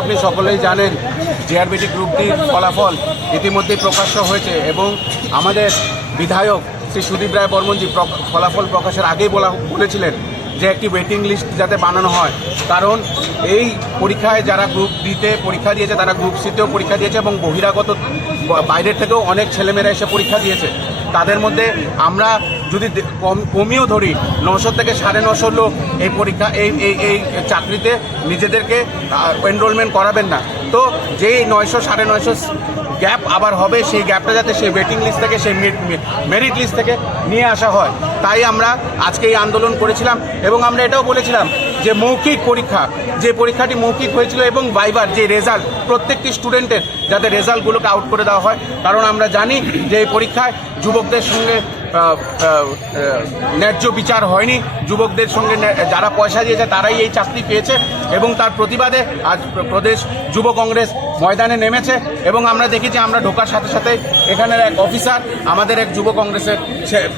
আপনি সকলেই জানেন জিআরবিটি গ্রুপ ডির ফলাফল ইতিমধ্যেই প্রকাশ্য হয়েছে এবং আমাদের বিধায়ক শ্রী সুদীপ রায় বর্মনজি ফলাফল প্রকাশের আগেই বলেছিলেন যে একটি ওয়েটিং লিস্ট যাতে বানানো হয়, কারণ এই পরীক্ষায় যারা গ্রুপ ডিতে পরীক্ষা দিয়েছে তারা গ্রুপ সিতেও পরীক্ষা দিয়েছে এবং বহিরাগত বাইরের থেকেও অনেক ছেলেমেয়েরা এসে পরীক্ষা দিয়েছে। তাদের মধ্যে আমরা যদি কমিও ধরি 900 থেকে 950 লোক এই পরীক্ষা এই চাকরিতে নিজেদেরকে এনরোলমেন্ট করাবেন না। তো যেই 900 950 গ্যাপ আবার হবে, সেই গ্যাপটা যাতে সেই ওয়েটিং লিস্ট থেকে সেই মেরিট লিস্ট থেকে নিয়ে আসা হয়, তাই আমরা আজকে এই আন্দোলন করেছিলাম। এবং আমরা এটাও বলেছিলাম যে মৌখিক পরীক্ষা, যে পরীক্ষাটি মৌখিক হয়েছিল এবং ভাইবার যে রেজাল্ট প্রত্যেকটি স্টুডেন্টের যাতে রেজাল্টগুলোকে আউট করে দেওয়া হয়, কারণ আমরা জানি যে এই পরীক্ষায় যুবকদের সঙ্গে ন্যায্য বিচার হয়নি। যুবকদের সঙ্গে যারা পয়সা দিয়েছে তারাই এই চাকরি পেয়েছে এবং তার প্রতিবাদে আজ প্রদেশ যুব কংগ্রেস ময়দানে নেমেছে। এবং আমরা দেখেছি আমরা ঢোকার সাথে সাথে এখানের এক অফিসার, আমাদের এক যুব কংগ্রেসের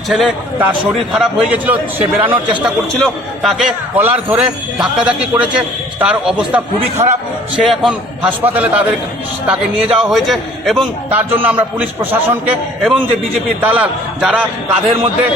ছেলে, তার শরীর খারাপ হয়ে গেছিল, সে বেরানোর চেষ্টা করছিল, তাকে কলার ধরে ধাক্কাধাক্কি করেছে, তার অবস্থা খুবই খারাপ, সে এখন হাসপাতালে তাকে নিয়ে যাওয়া হয়েছে। এবং তার জন্য আমরা পুলিশ প্রশাসনকে এবং যে বিজেপির দালাল যারা কাঁধের মধ্যে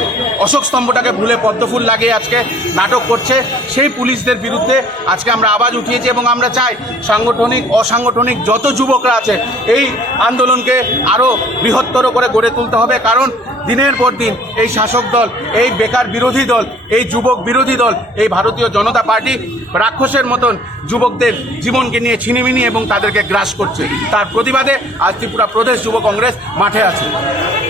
অশোক স্তম্ভটাকে ভুলে পদ্মফুল লাগিয়ে আজকে নাটক করছে, সেই পুলিশদের বিরুদ্ধে আজকে আমরা আওয়াজ উঠিয়েছি। এবং আমরা চাই সাংগঠনিক অসাংগঠনিক যত যুবকরা আছে এই আন্দোলনকে আরও বৃহত্তর করে গড়ে তুলতে হবে, কারণ দিনের পর দিন এই শাসক দল, এই বেকার বিরোধী দল, এই যুবক বিরোধী দল, এই ভারতীয় জনতা পার্টি রাক্ষসের মতন যুবকদের জীবনকে নিয়ে ছিনিমিনি এবং তাদেরকে গ্রাস করছে। তার প্রতিবাদে আজ ত্রিপুরা প্রদেশ যুব কংগ্রেস মাঠে আছে।